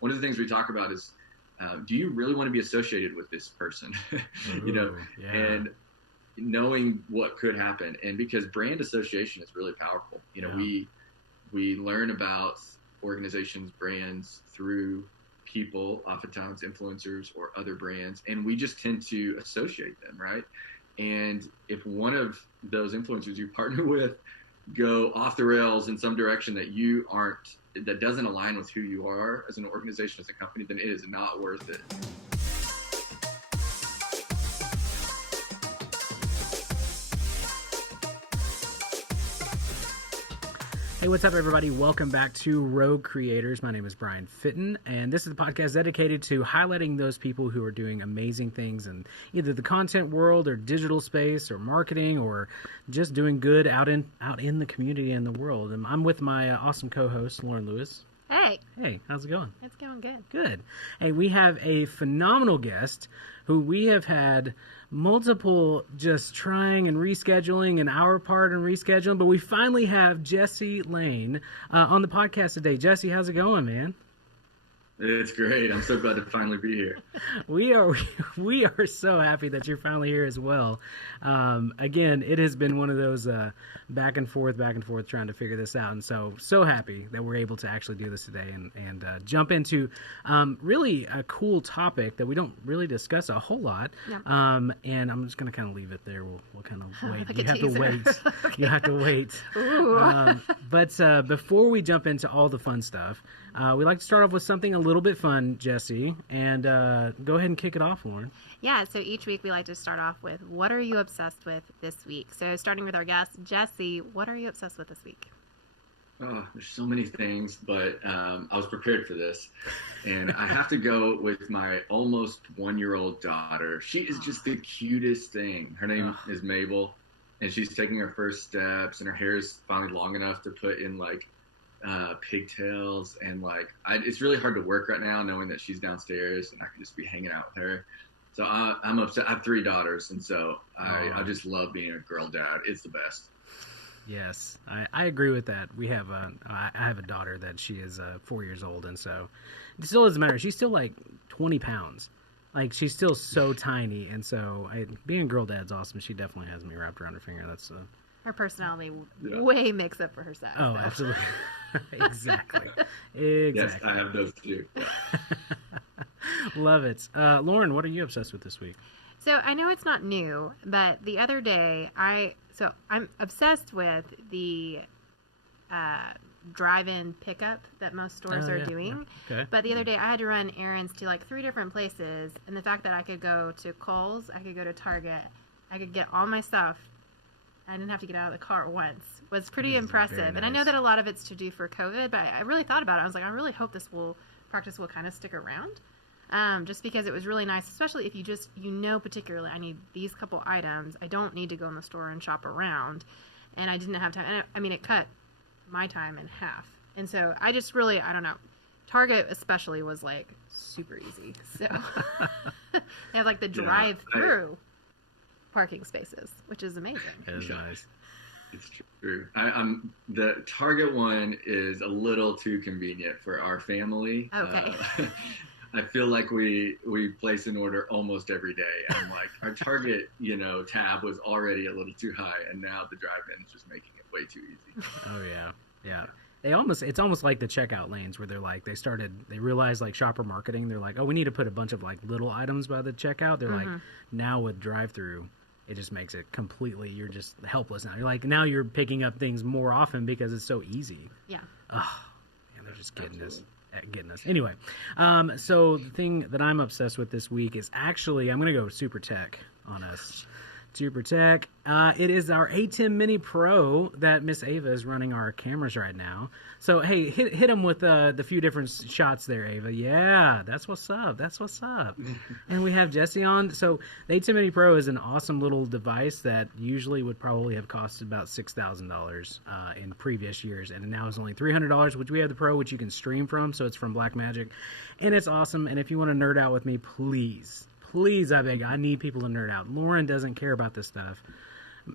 one of the things we talk about is, do you really want to be associated with this person? And knowing what could happen. And because brand association is really powerful. We learn about organizations, brands through people, oftentimes influencers or other brands, and we just tend to associate them, right? And if one of those influencers you partner with go off the rails in some direction that doesn't align with who you are as an organization, as a company, then it is not worth it. Hey, what's up, everybody? Welcome back to Rogue Creators. My name is Brian Fitton, and this is the podcast dedicated to highlighting those people who are doing amazing things in either the content world or digital space or marketing or just doing good out in the community and the world. And I'm with my awesome co-host, Loren Lewis. Hey. Hey, how's it going? It's going good. Good. Hey, we have a phenomenal guest who we have had multiple just trying and rescheduling and our part and rescheduling, but we finally have Jesse Lane on the podcast today. Jesse, how's it going, man? It's great. I'm so glad to finally be here. We are so happy that you're finally here as well. Again, it has been one of those back and forth, trying to figure this out. And so happy that we're able to actually do this today and jump into really a cool topic that we don't really discuss a whole lot. Yeah. And I'm just going to kind of leave it there. We'll kind of wait. Like you have to wait. Okay. You have to wait. But before we jump into all the fun stuff, we like to start off with something a little bit fun, Jesse, and go ahead and kick it off, Loren. Yeah, so each week we like to start off with, what are you obsessed with this week? So starting with our guest, Jesse, what are you obsessed with this week? Oh, there's so many things, but I was prepared for this. And I have to go with my almost 1-year-old daughter. She is just the cutest thing. Her name is Mabel, and she's taking her first steps, and her hair is finally long enough to put in, like, pigtails, and it's really hard to work right now knowing that she's downstairs and I could just be hanging out with her. So I'm upset. I have 3 daughters, and so I just love being a girl dad. It's the best. Yes, I agree with that. I have a daughter that she is 4 years old, and so it still doesn't matter. She's still like 20 pounds. Like, she's still so tiny, and so being a girl dad's awesome. She definitely has me wrapped around her finger. That's her personality way makes up for her size. Oh, absolutely. Exactly. Yes, I have those too. Yeah. Love it. Loren, what are you obsessed with this week? So I know it's not new, but the other day I'm obsessed with the drive-in pickup that most stores are doing. Yeah. Okay. But the other day I had to run errands to like 3 different places, and the fact that I could go to Kohl's, I could go to Target, I could get all my stuff, I didn't have to get out of the car once, was pretty impressive. Nice. And I know that a lot of it's to do for COVID, but I really thought about it. I was like, I really hope this practice will kind of stick around. Just because it was really nice, especially if you particularly, I need these couple items. I don't need to go in the store and shop around. And I didn't have time. And it cut my time in half. And so I just really, I don't know. Target especially was like super easy. So they have like the drive-through parking spaces, which is amazing. That is nice. It's true. The Target one is a little too convenient for our family. Okay. I feel like we place an order almost every day. I'm like, our Target, tab was already a little too high, and now the drive-in is just making it way too easy. Oh yeah. It's almost like the checkout lanes where they're like, they realized like shopper marketing. They're like, oh, we need to put a bunch of like little items by the checkout. They're like, now with drive-through, it just makes it completely, you're just helpless now. You're like, now you're picking up things more often because it's so easy. Yeah. Oh, man, they're just getting us. Anyway, so the thing that I'm obsessed with this week is actually, I'm going to go super tech on us. Super tech. It is our ATEM Mini Pro that Miss Ava is running our cameras right now. So, hey, hit them with the few different shots there, Ava. Yeah, that's what's up. And we have Jesse on. So, the ATEM Mini Pro is an awesome little device that usually would probably have costed about $6,000 in previous years. And now it's only $300, which we have the Pro, which you can stream from. So, it's from Blackmagic. And it's awesome. And if you want to nerd out with me, please, I beg, I need people to nerd out. Loren doesn't care about this stuff.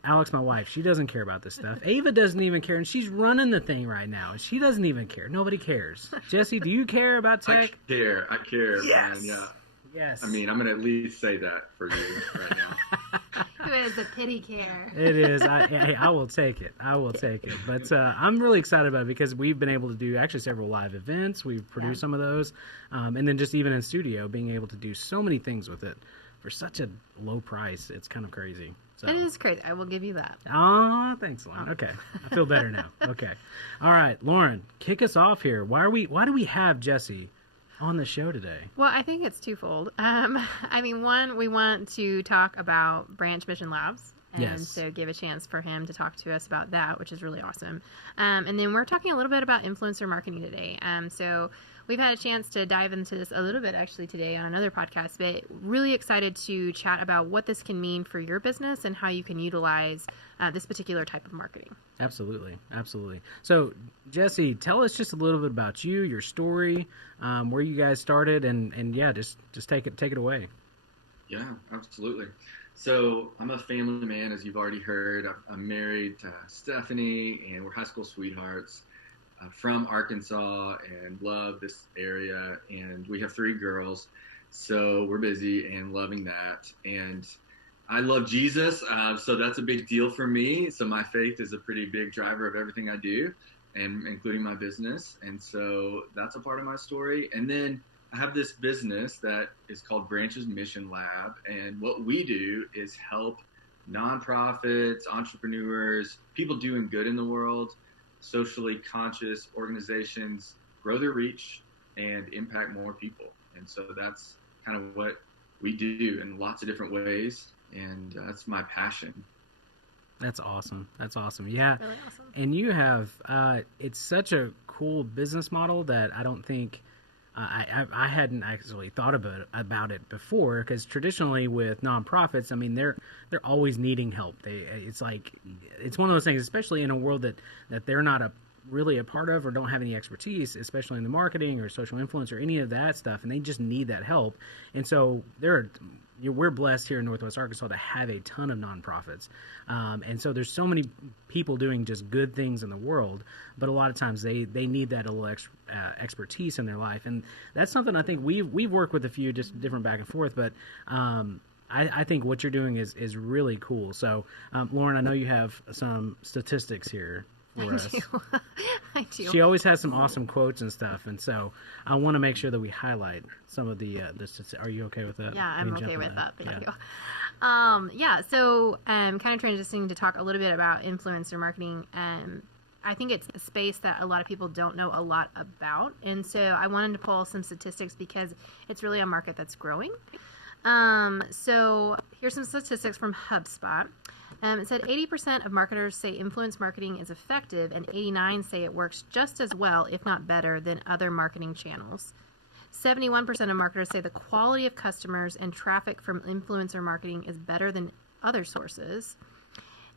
Alex, my wife, she doesn't care about this stuff. Ava doesn't even care, and she's running the thing right now. She doesn't even care. Nobody cares. Jesse, do you care about tech? I care, yes. man. Yeah. Yes. I mean, I'm going to at least say that for you right now. Who is a pity care? It is. I will take it. I will take it. But I'm really excited about it because we've been able to do actually several live events. We've produced some of those. And then just even in studio, being able to do so many things with it for such a low price. It's kind of crazy. So. It is crazy. I will give you that. Oh, thanks, Lauren. Okay. I feel better now. Okay. All right, Lauren, kick us off here. Why do we have Jesse on the show today? Well, I think it's twofold. I mean, one, we want to talk about Branch Mission Labs. And so give a chance for him to talk to us about that, which is really awesome. And then we're talking a little bit about influencer marketing today. So we've had a chance to dive into this a little bit actually today on another podcast, but really excited to chat about what this can mean for your business and how you can utilize this particular type of marketing. Absolutely. So Jesse, tell us just a little bit about you, your story, where you guys started, and yeah, just take it away. Yeah, absolutely. So I'm a family man, as you've already heard. I'm married to Stephanie, and we're high school sweethearts. From Arkansas, and love this area, and we have 3 girls, so we're busy and loving that. And I love Jesus, so that's a big deal for me. So my faith is a pretty big driver of everything I do, and including my business. And so that's a part of my story. And then I have this business that is called Branch's Mission Lab, and what we do is help nonprofits, entrepreneurs, people doing good in the world, socially conscious organizations grow their reach and impact more people. And so that's kind of what we do in lots of different ways. And that's my passion. That's awesome. Yeah. Really awesome. And you have, it's such a cool business model that I don't think, I hadn't actually thought about it before, because traditionally with nonprofits, I mean, they're always needing help. It's one of those things, especially in a world that they're not really a part of or don't have any expertise, especially in the marketing or social influence or any of that stuff, and they just need that help. And so we're blessed here in Northwest Arkansas to have a ton of nonprofits. And so there's so many people doing just good things in the world, but a lot of times they need that a little expertise in their life. And that's something I think we've worked with a few just different back and forth, but I think what you're doing is really cool. So Lauren, I know you have some statistics here for us. I do. She always has some awesome quotes and stuff, and so I want to make sure that we highlight some of the are you okay with that? Yeah, I'm okay with that. Thank you. So kind of transitioning to talk a little bit about influencer marketing. I think it's a space that a lot of people don't know a lot about, and so I wanted to pull some statistics because it's really a market that's growing. So here's some statistics from HubSpot. It said 80% of marketers say influence marketing is effective, and 89% say it works just as well, if not better, than other marketing channels. 71% of marketers say the quality of customers and traffic from influencer marketing is better than other sources.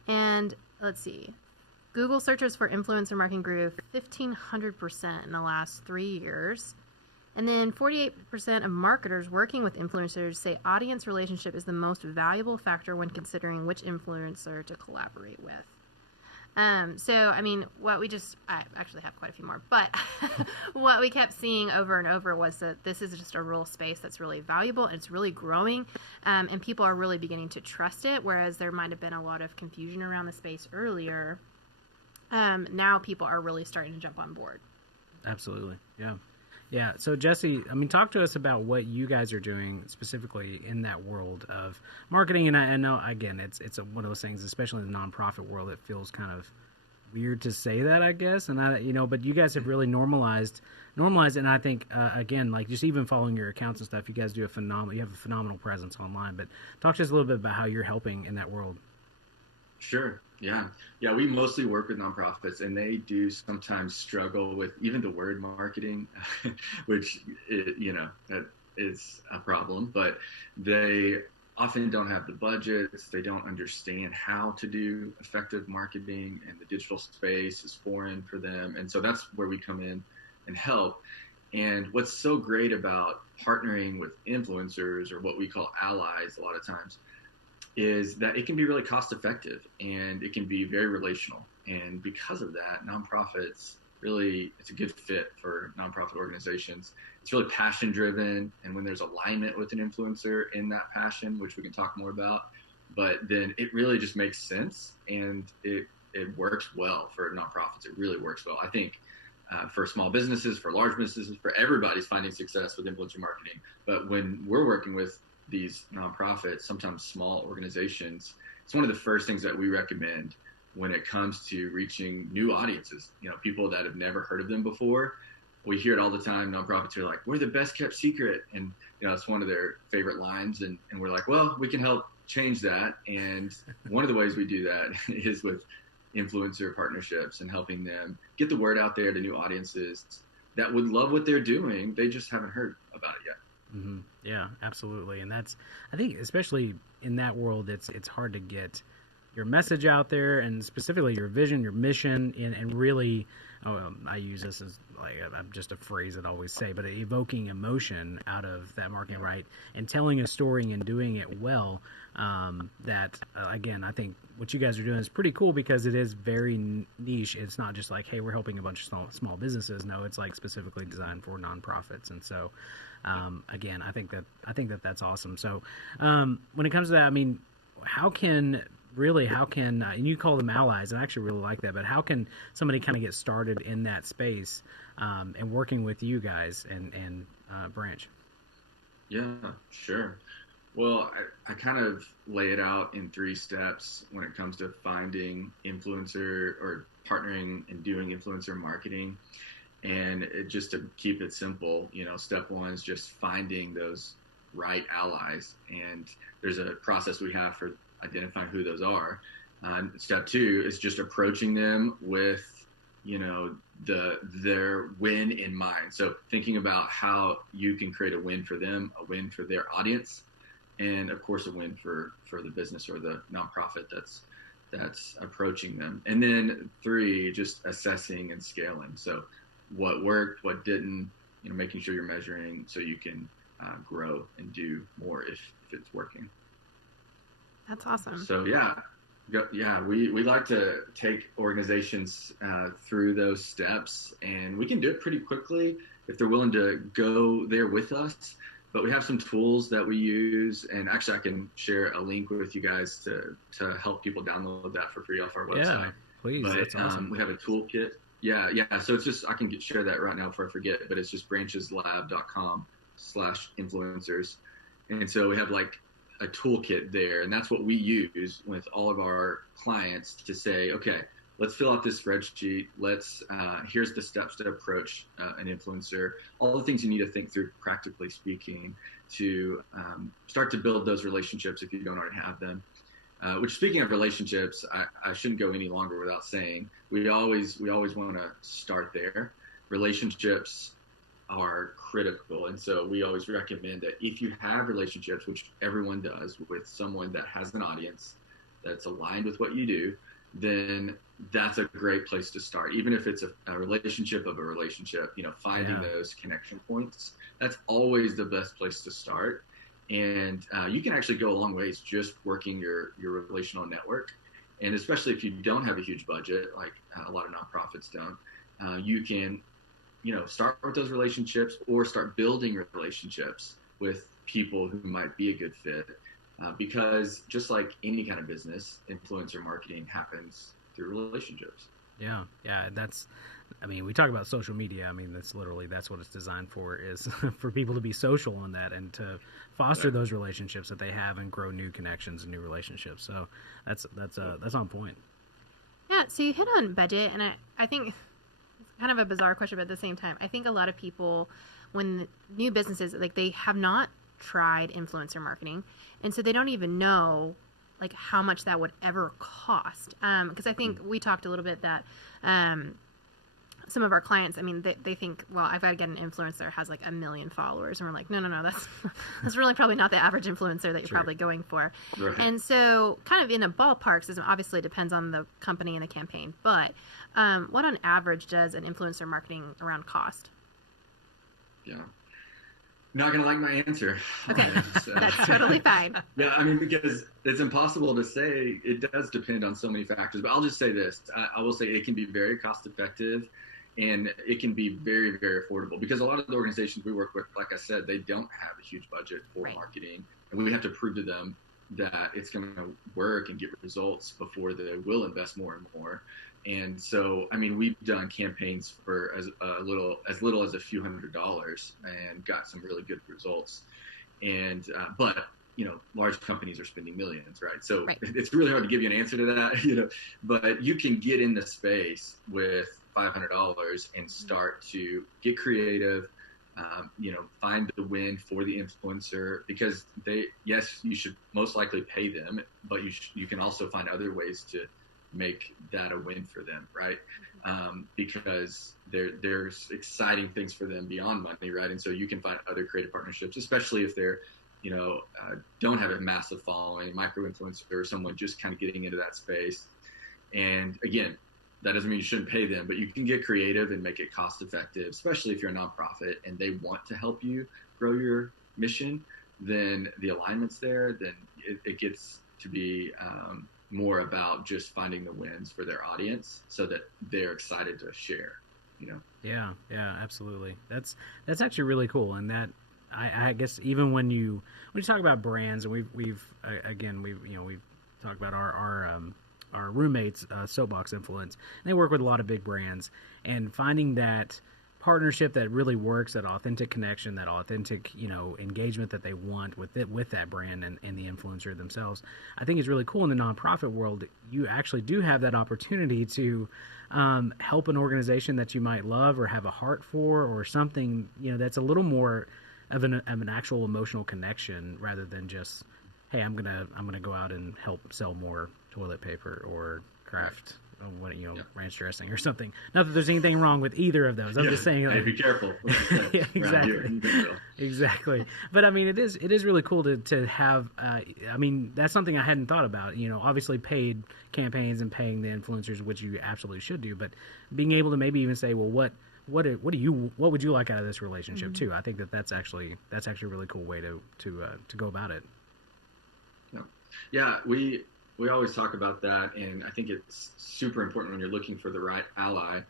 And let's see, Google searches for influencer marketing grew 1,500% in the last 3 years. And then 48% of marketers working with influencers say audience relationship is the most valuable factor when considering which influencer to collaborate with. So, I mean, I actually have quite a few more, but what we kept seeing over and over was that this is just a real space that's really valuable, and it's really growing, and people are really beginning to trust it, whereas there might have been a lot of confusion around the space earlier. Now people are really starting to jump on board. Absolutely. Yeah. Yeah. So Jesse, I mean, talk to us about what you guys are doing specifically in that world of marketing. And I know, again, it's one of those things, especially in the nonprofit world, it feels kind of weird to say that, I guess. And but you guys have really normalized. And I think, again, like just even following your accounts and stuff, you guys do you have a phenomenal presence online, but talk to us a little bit about how you're helping in that world. Sure. Yeah. We mostly work with nonprofits, and they do sometimes struggle with even the word marketing, which, that is a problem, but they often don't have the budgets. They don't understand how to do effective marketing, and the digital space is foreign for them. And so that's where we come in and help. And what's so great about partnering with influencers, or what we call allies a lot of times, is that it can be really cost effective and it can be very relational. And because of that, nonprofits really, it's a good fit for nonprofit organizations. It's really passion driven. And when there's alignment with an influencer in that passion, which we can talk more about, but then it really just makes sense and it works well for nonprofits. It really works well. I think for small businesses, for large businesses, for everybody's finding success with influencer marketing. But when we're working with these nonprofits, sometimes small organizations, it's one of the first things that we recommend when it comes to reaching new audiences, people that have never heard of them before. We hear it all the time. Nonprofits are like, we're the best kept secret. And, it's one of their favorite lines. And we're like, well, we can help change that. And one of the ways we do that is with influencer partnerships and helping them get the word out there to new audiences that would love what they're doing. They just haven't heard about it yet. Mm-hmm. Yeah, absolutely. And that's, I think, especially in that world, it's hard to get your message out there, and specifically your vision, your mission, and really, I use this as I'm just a phrase that I always say, but evoking emotion out of that marketing, right? And telling a story and doing it well. Again, I think what you guys are doing is pretty cool because it is very niche. It's not just like, hey, we're helping a bunch of small businesses. No, it's like specifically designed for nonprofits. And so, again, I think that that's awesome. So, when it comes to that, I mean, how can, and you call them allies, and I actually really like that, but how can somebody kind of get started in that space, and working with you guys and Branch? Yeah, sure. Well, I kind of lay it out in 3 steps when it comes to finding influencer or partnering and doing influencer marketing. And just to keep it simple, step 1 is just finding those right allies. And there's a process we have for identifying who those are. Step 2 is just approaching them with, their win in mind. So thinking about how you can create a win for them, a win for their audience, and of course a win for the business or the nonprofit that's approaching them. And then 3, just assessing and scaling. So what worked, what didn't, making sure you're measuring so you can grow and do more if it's working. That's awesome. So we like to take organizations through those steps, and we can do it pretty quickly if they're willing to go there with us. But we have some tools that we use, and actually I can share a link with you guys to help people download that for free off our website. Yeah, please. But, that's awesome. We have a toolkit. Yeah. So it's just, I can share that right now before I forget, but it's just brancheslab.com/influencers. And so we have like a toolkit there, and that's what we use with all of our clients to say, okay, let's fill out this spreadsheet. Here's the steps to approach an influencer, all the things you need to think through, practically speaking, to start to build those relationships if you don't already have them. Which, speaking of relationships, I shouldn't go any longer without saying we always want to start there. Relationships are critical, and so we always recommend that if you have relationships, which everyone does, with someone that has an audience that's aligned with what you do, then that's a great place to start. Even if it's a relationship of a relationship, finding those connection points, that's always the best place to start. And you can actually go a long ways just working your relational network. And especially if you don't have a huge budget, like a lot of nonprofits don't, you can, start with those relationships or start building relationships with people who might be a good fit. Because just like any kind of business, influencer marketing happens through relationships. Yeah. We talk about social media. That's what it's designed for, is for people to be social on that and to foster those relationships that they have and grow new connections and new relationships. So that's on point. Yeah. So you hit on budget, and I think it's kind of a bizarre question, but at the same time, I think a lot of people, when new businesses, like, they have not tried influencer marketing, and so they don't even know like how much that would ever cost. Because I think we talked a little bit that some of our clients, they think, well, I've got to get an influencer that has like 1 million followers, and we're like, no, that's really probably not the average influencer that you're probably going for. Right. And so, kind of in a ballpark, this obviously depends on the company and the campaign, but what on average does an influencer marketing around cost? Yeah. not going to like my answer. Okay, that's totally fine. Yeah, I mean, because it's impossible to say. It does depend on so many factors. But I'll just say this. I will say it can be very cost effective, and it can be very, very affordable. Because a lot of the organizations we work with, like I said, they don't have a huge budget for marketing. And we have to prove to them that it's going to work and get results before they will invest more and more. And so, I mean, we've done campaigns for as little as a few $100s and got some really good results. And but large companies are spending millions, right? So it's really hard to give you an answer to that, But you can get in the space with $500 and start to get creative. Find the win for the influencer, because you should most likely pay them, but you can also find other ways to make that a win for them, right? Because there's exciting things for them beyond money, right? And so you can find other creative partnerships, especially if they're, don't have a massive following, micro influencer, or someone just kind of getting into that space. And again, that doesn't mean you shouldn't pay them, but you can get creative and make it cost effective, especially if you're a nonprofit and they want to help you grow your mission. Then the alignment's there. Then it gets to be more about just finding the wins for their audience so that they're excited to share. Yeah, absolutely. That's actually really cool. And that I guess even when you talk about brands, and we've talked about our roommates, Soapbox Influence, and they work with a lot of big brands, and finding that partnership that really works, that authentic connection, that authentic, engagement that they want with that brand and the influencer themselves, I think is really cool. In the nonprofit world, you actually do have that opportunity to help an organization that you might love or have a heart for, or something, that's a little more of an actual emotional connection, rather than just, hey, I'm gonna go out and help sell more toilet paper or craft ranch dressing or something. Not that there's anything wrong with either of those. I'm just saying, hey, be careful. Yeah, exactly. But I mean, it is really cool to have. I mean, that's something I hadn't thought about. Obviously paid campaigns and paying the influencers, which you absolutely should do. But being able to maybe even say, well, what would you like out of this relationship too? I think that's actually a really cool way to go about it. Yeah, we always talk about that, and I think it's super important when you're looking for the right ally,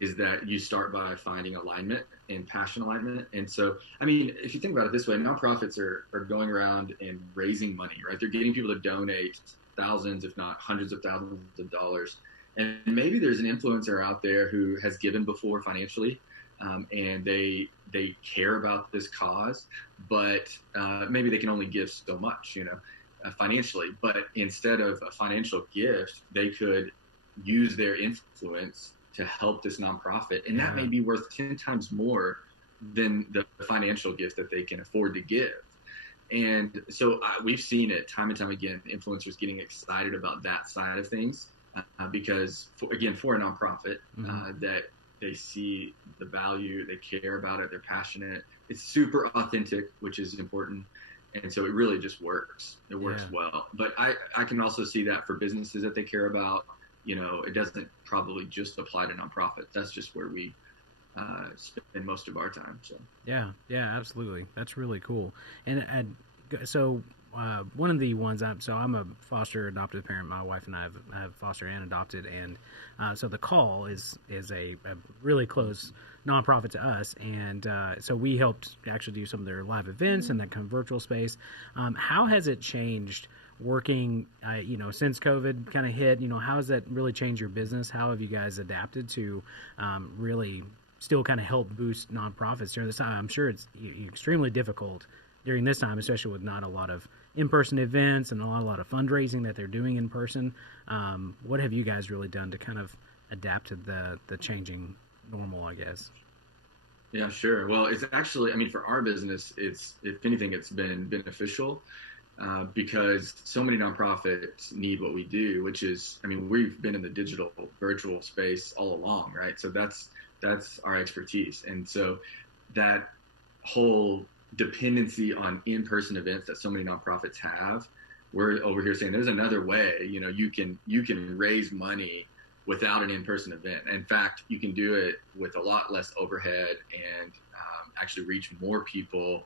is that you start by finding alignment and passion alignment. And so, I mean, if you think about it this way, nonprofits are going around and raising money, right? They're getting people to donate thousands, if not hundreds of thousands of dollars. And maybe there's an influencer out there who has given before financially, and they care about this cause, but maybe they can only give so much, financially. But instead of a financial gift, they could use their influence to help this nonprofit, and that may be worth 10 times more than the financial gift that they can afford to give. And so we've seen it time and time again, influencers getting excited about that side of things, because for a nonprofit, that they see the value, they care about it, they're passionate, it's super authentic, which is important. And so it really just works. It works well. But I can also see that for businesses that they care about, it doesn't probably just apply to nonprofits. That's just where we spend most of our time. So yeah, absolutely. That's really cool. And so one of the ones I'm a foster adoptive parent. My wife and I have foster and adopted, and so the Call is a really close nonprofit to us, and so we helped actually do some of their live events in that kind of virtual space. How has it changed working, since COVID kind of hit? How has that really changed your business? How have you guys adapted to really still kind of help boost nonprofits during this time? I'm sure it's extremely difficult during this time, especially with not a lot of in-person events and a lot of fundraising that they're doing in person. What have you guys really done to kind of adapt to the changing normal, I guess? Yeah, sure. Well, it's actually, I mean, for our business, if anything, it's been beneficial because so many nonprofits need what we do, which is, I mean, we've been in the digital virtual space all along, right? So that's our expertise. And so that whole dependency on in-person events that so many nonprofits have, we're over here saying there's another way. You can raise money without an in-person event. In fact, you can do it with a lot less overhead and actually reach more people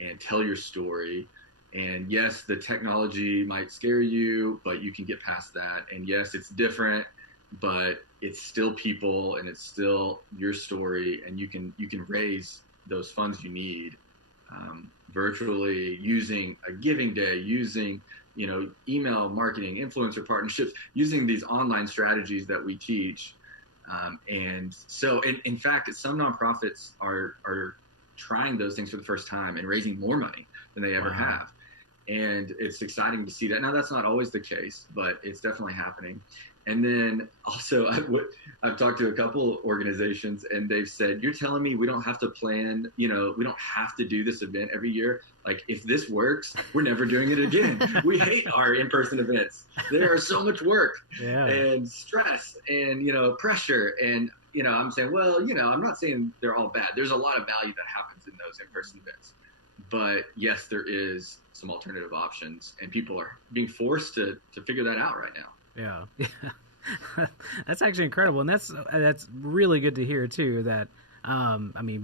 and tell your story. And yes, the technology might scare you, but you can get past that. And yes, it's different, but it's still people and it's still your story, and you can raise those funds you need virtually using a giving day, using email marketing, influencer partnerships, using these online strategies that we teach. And so, in fact, some nonprofits are trying those things for the first time and raising more money than they ever have. And it's exciting to see that. Now, that's not always the case, but it's definitely happening. And then also, I've talked to a couple organizations, and they've said, "You're telling me we don't have to plan, we don't have to do this event every year? Like, if this works, we're never doing it again. We hate our in-person events. They are so much work and stress and, pressure." And, I'm saying, well, I'm not saying they're all bad. There's a lot of value that happens in those in-person events. But yes, there is some alternative options, and people are being forced to figure that out right now. Yeah. That's actually incredible. And that's really good to hear too, that,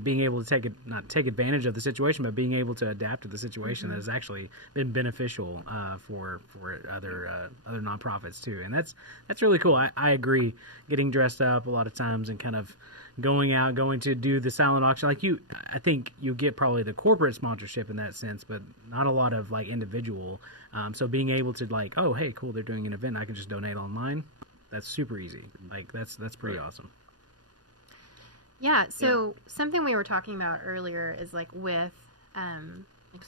being able to not take advantage of the situation, but being able to adapt to the situation that has actually been beneficial, for other nonprofits too. And that's really cool. I agree. Getting dressed up a lot of times and kind of going to do the silent auction, I think you get probably the corporate sponsorship in that sense, but not a lot of like individual. So being able to oh, hey, cool, they're doing an event, I can just donate online. That's super easy. That's pretty awesome. Yeah. So something we were talking about earlier is with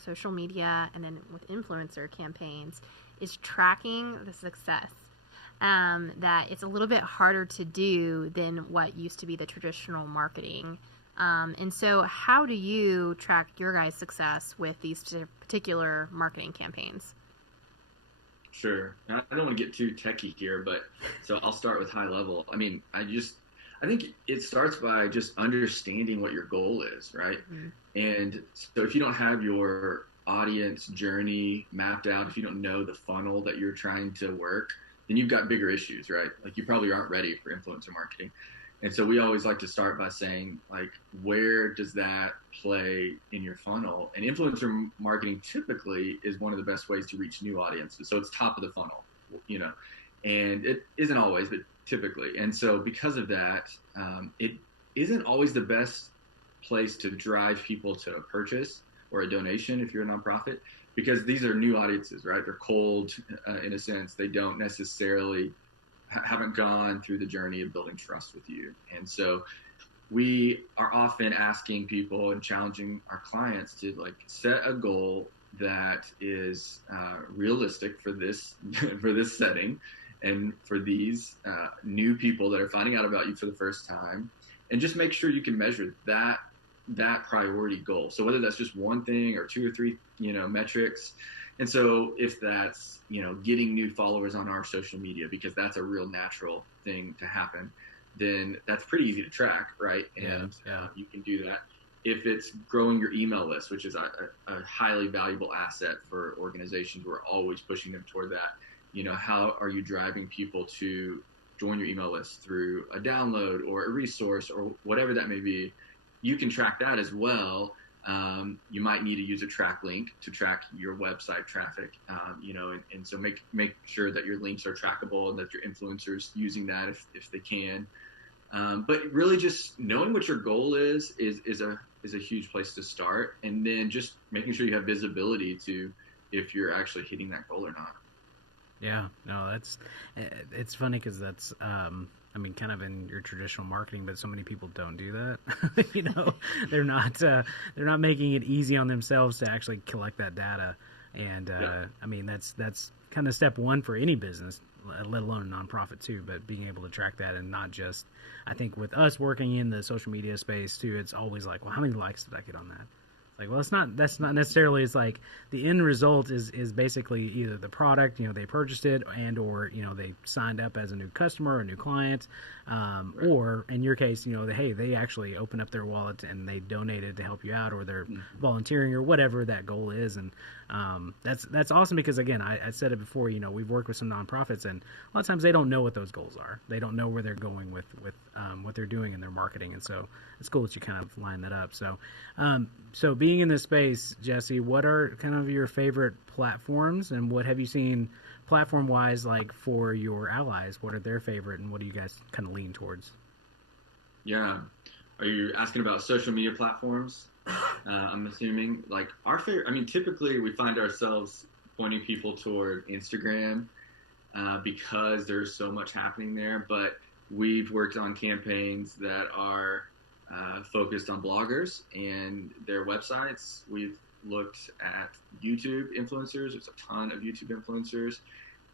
social media and then with influencer campaigns is tracking the success. That it's a little bit harder to do than what used to be the traditional marketing. And so how do you track your guys' success with these particular marketing campaigns? Sure. I don't want to get too techie here, but so I'll start with high level. I think it starts by just understanding what your goal is, right? Mm-hmm. And so if you don't have your audience journey mapped out, if you don't know the funnel that you're trying to work, then you've got bigger issues, right? Like you probably aren't ready for influencer marketing. And so we always like to start by saying, where does that play in your funnel? And influencer marketing typically is one of the best ways to reach new audiences. So it's top of the funnel, and it isn't always, but typically. And so because of that, it isn't always the best place to drive people to a purchase or a donation if you're a nonprofit, because these are new audiences, right? They're cold in a sense. They don't necessarily haven't gone through the journey of building trust with you. And so we are often asking people and challenging our clients to set a goal that is realistic for this setting and for these new people that are finding out about you for the first time, and just make sure you can measure that priority goal. So whether that's just one thing or two or three, metrics. And so if that's, getting new followers on our social media, because that's a real natural thing to happen, then that's pretty easy to track, right? And you can do that. If it's growing your email list, which is a highly valuable asset for organizations, we're always pushing them toward that. How are you driving people to join your email list through a download or a resource or whatever that may be? You can track that as well. You might need to use a track link to track your website traffic, and so make sure that your links are trackable and that your influencers using that if they can. But really, just knowing what your goal is a huge place to start, and then just making sure you have visibility to if you're actually hitting that goal or not. Yeah, no, it's funny because that's kind of in your traditional marketing, but so many people don't do that. They're not making it easy on themselves to actually collect that data. And that's kind of step one for any business, let alone a nonprofit too. But being able to track that, and not just, I think with us working in the social media space too, it's always well, how many likes did I get on that? Well, that's not necessarily, it's the end result is basically either the product, they purchased it, and or, they signed up as a new customer or a new client, or in your case, hey, they actually opened up their wallet and they donated to help you out, or they're volunteering or whatever that goal is. And that's awesome, because again, I said it before, we've worked with some nonprofits, and a lot of times they don't know what those goals are. They don't know where they're going with what they're doing in their marketing. And so it's cool that you kind of line that up. So being being in this space, Jesse, what are kind of your favorite platforms, and what have you seen platform-wise, like for your allies? What are their favorite, and what do you guys kind of lean towards? Yeah. Are you asking about social media platforms? I'm assuming like our favorite. I mean, typically we find ourselves pointing people toward Instagram because there's so much happening there. But we've worked on campaigns that are focused on bloggers and their websites. We've looked at YouTube influencers. There's a ton of YouTube influencers.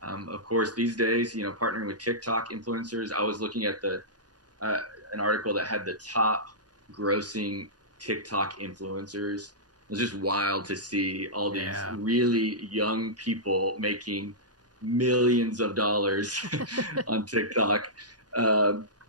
Of course, these days, partnering with TikTok influencers. I was looking at an article that had the top grossing TikTok influencers. It was just wild to see all these really young people making millions of dollars on TikTok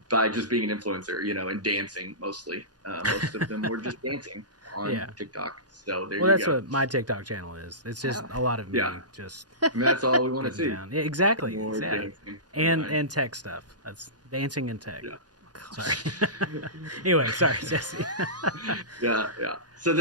by just being an influencer, and dancing mostly. Most of them were just dancing on TikTok. So there you go. Well, that's what my TikTok channel is. It's just a lot of me just. I mean, that's all we want to see. Yeah, exactly. More dancing. And tech stuff. That's dancing and tech. Yeah. Sorry. Anyway, sorry, Jesse. Yeah. So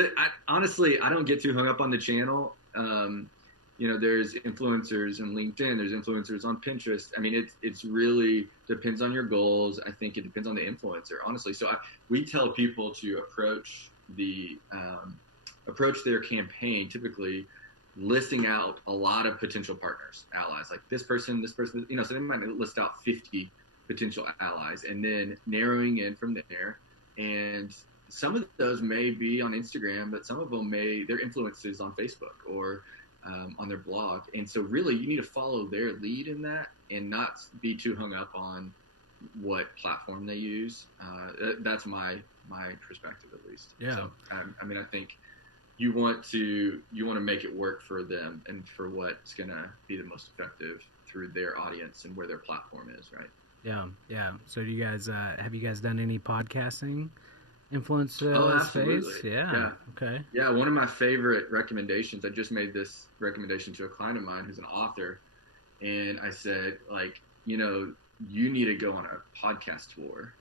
honestly, I don't get too hung up on the channel. There's influencers on LinkedIn. There's influencers on Pinterest. I mean, it's really depends on your goals. I think it depends on the influencer, honestly. So we tell people to approach their campaign, typically listing out a lot of potential partners, allies, like this person, so they might list out 50 potential allies, and then narrowing in from there. And some of those may be on Instagram, but some of them their influences on Facebook or on their blog. And so really you need to follow their lead in that and not be too hung up on what platform they use. That's my perspective, at least. Yeah. So, I think you want to make it work for them and for what's going to be the most effective through their audience and where their platform is, right? Yeah. So do you guys have you guys done any podcasting influence absolutely. space? Yeah. Okay. Yeah, one of my favorite recommendations, I just made this recommendation to a client of mine who's an author, and I said, you need to go on a podcast tour.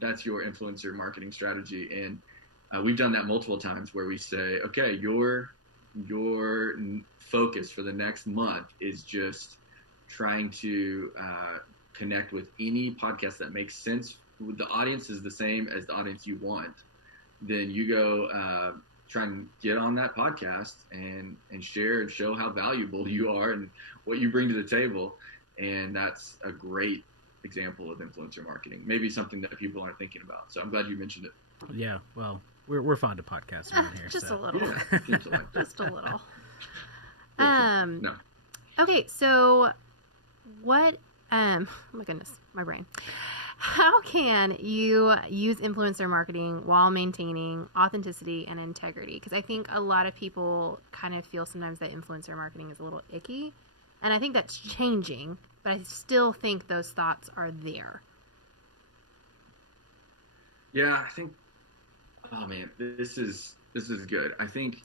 That's your influencer marketing strategy. And we've done that multiple times where we say, okay, your focus for the next month is just trying to connect with any podcast that makes sense. The audience is the same as the audience you want. Then you go try and get on that podcast and share and show how valuable you are and what you bring to the table. And that's a great example of influencer marketing. Maybe something that people aren't thinking about. So I'm glad you mentioned it. Yeah, well, we're fond of podcasts around here. Just so. a little. Yeah, just a little. No. Okay, so what? Oh my goodness, my brain. How can you use influencer marketing while maintaining authenticity and integrity? Because I think a lot of people kind of feel sometimes that influencer marketing is a little icky, and I think that's changing. But I still think those thoughts are there. Yeah, I think. Oh man, this is good. I think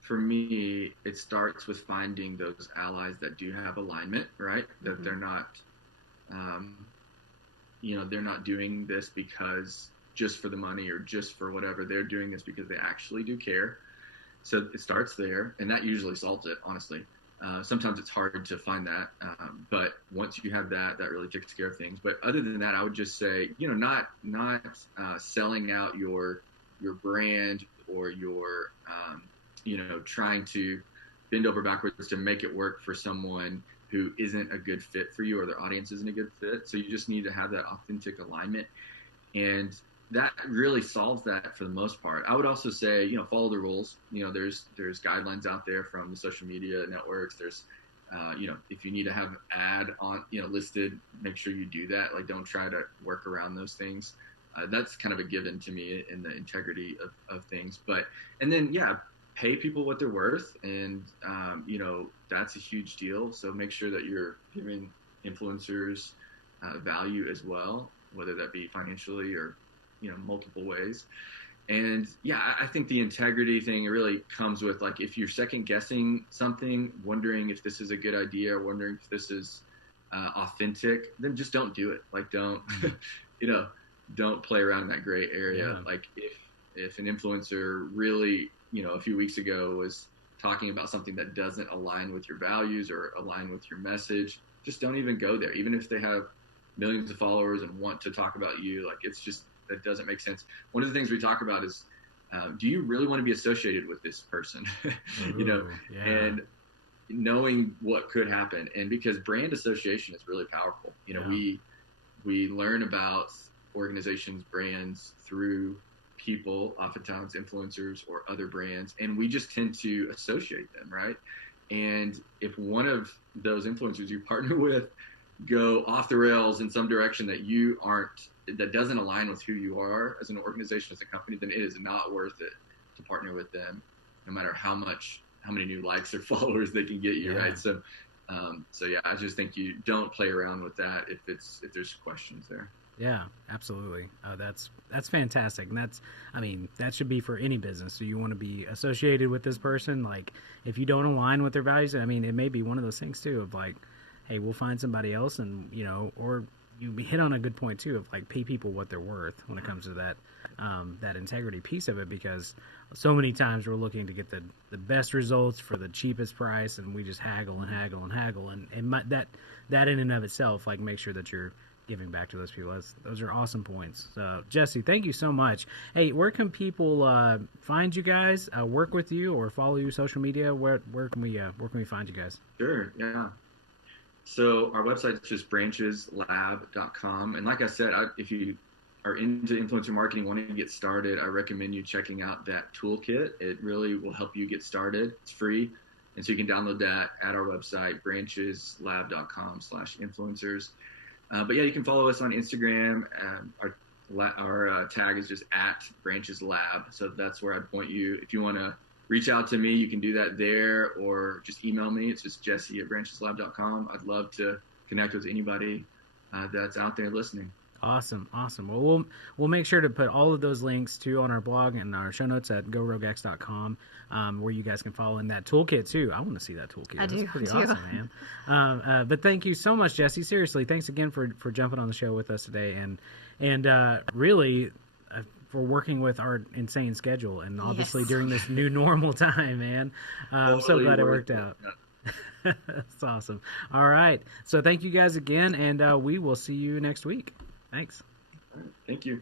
for me, it starts with finding those allies that do have alignment, right? That they're not, they're not doing this because just for the money or just for whatever. They're doing this because they actually do care. So it starts there, and that usually solves it, honestly. Sometimes it's hard to find that, but once you have that really takes care of things. But other than that, I would just say, not selling out your brand or your, trying to bend over backwards to make it work for someone who isn't a good fit for you or their audience isn't a good fit. So you just need to have that authentic alignment, and that really solves that for the most part. I would also say, follow the rules. There's guidelines out there from the social media networks. There's, if you need to have ad on, listed, make sure you do that. Like, don't try to work around those things. That's kind of a given to me in the integrity of things. And then, pay people what they're worth. And, that's a huge deal. So make sure that you're giving influencers value as well, whether that be financially or, multiple ways. And I think the integrity thing really comes with, like, if you're second guessing something, wondering if this is a good idea or wondering if this is authentic, then just don't do it. Like, don't, don't play around in that gray area. Yeah. Like, if an influencer really, a few weeks ago was talking about something that doesn't align with your values or align with your message, just don't even go there. Even if they have millions of followers and want to talk about you, like, it's just, that doesn't make sense. One of the things we talk about is, do you really want to be associated with this person? And knowing what could happen. And because brand association is really powerful, we learn about organizations, brands through people, oftentimes influencers or other brands, and we just tend to associate them, right? And if one of those influencers you partner with go off the rails in some direction that doesn't align with who you are as an organization, as a company, then it is not worth it to partner with them, no matter how many new likes or followers they can get you, right? So yeah, I just think you don't play around with that if there's questions there. Yeah, absolutely. That's fantastic. And that should be for any business. So you want to be associated with this person. Like, if you don't align with their values, it may be one of those things too, of like, hey, we'll find somebody else, and, or you hit on a good point too, of like, pay people what they're worth when it comes to that integrity piece of it, because so many times we're looking to get the best results for the cheapest price, and we just haggle and haggle and haggle. And that in and of itself, like, make sure that you're giving back to those people. Those are awesome points. Jesse, thank you so much. Hey, where can people find you guys, work with you, or follow you social media? Where can we find you guys? Sure. Yeah. So our website is just brancheslab.com. And like I said, if you are into influencer marketing, wanting to get started, I recommend you checking out that toolkit. It really will help you get started. It's free. And so you can download that at our website, brancheslab.com/influencers. But yeah, you can follow us on Instagram. Our tag is just @brancheslab. So that's where I'd point you. If you want to reach out to me, you can do that there, or just email me. It's just jesse@brancheslab.com. I'd love to connect with anybody that's out there listening. Awesome. Well, we'll make sure to put all of those links too on our blog and our show notes at goroguex.com, where you guys can follow in that toolkit too. I want to see that toolkit. That's pretty awesome, man. But thank you so much, Jesse. Seriously, thanks again for jumping on the show with us today, and really for working with our insane schedule, and obviously during this new normal time, man. I'm so glad it worked out. That's awesome. All right. So thank you guys again, and we will see you next week. Thanks. All right. Thank you.